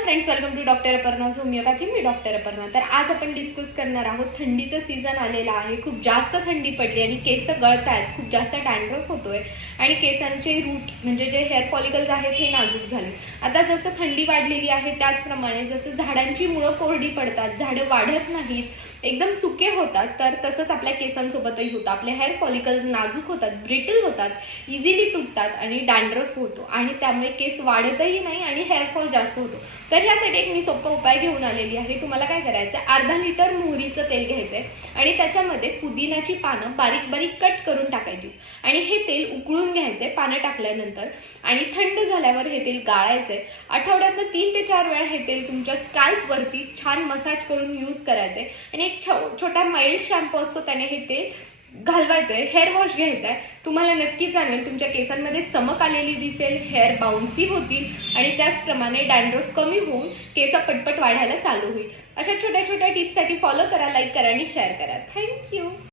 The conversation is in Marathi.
Hello friends, welcome to doctor Aparna's homeopathy. मी डॉक्टर अपर्णा. तर आज आपण डिस्कस करणार आहोत, थंडीचं सीझन आलेला आहे, खूप जास्त थंडी पडली आणि केस गळत आहेत, खूप जास्त डॅन्ड्रफ होतोय आणि केसांचे रूट म्हणजे जे हेअर फॉलिकल्स आहेत हे नाजूक झाले. आता जसं थंडी वाढलेली आहे त्याचप्रमाणे जसं झाडांची मुळं कोरडी पडतात, झाडं वाढत नाहीत, एकदम सुके होतात, तर तसंच आपल्या केसांसोबतही होतं. आपले हेअर फॉलिकल्स नाजूक होतात, ब्रिटल होतात, इझिली तुटतात आणि डॅन्ड्रफ होतो आणि त्यामुळे केस वाढतही नाही आणि हेअरफॉल जास्त होतो. तर ह्यासाठी एक मी सोपा उपाय घेऊन आलेली आहे. तुम्हाला काय करायचं, अर्धा लिटर मोहरीचं तेल घ्यायचंय आणि त्याच्यामध्ये पुदिनाची पानं बारीक बारीक कट करून टाकायची आणि हे तेल उकळून घ्यायचंय पानं टाकल्यानंतर आणि थंड झाल्यावर हे तेल गाळायचंय. आठवड्यातनं 3 ते 4 वेळा हे तेल तुमच्या स्कॅल्प वरती छान मसाज करून यूज करायचंय आणि एक छोटा माइल्ड शॅम्पू असतो त्याने हे तेल घालवायचंय. Hair wash घ्यायचाय. तुम्हाला नक्की जाणवेल तुमच्या केसांमध्ये चमक आलेली दिसेल, हेअर बाउन्सी होतील आणि त्याचप्रमाणे डॅन्ड्रफ कमी होऊन केस पटपट वाढायला चालू होईल. अशा छोट्या छोट्या टिप्ससाठी फॉलो करा, लाईक करा आणि शेअर करा. थँक्यू.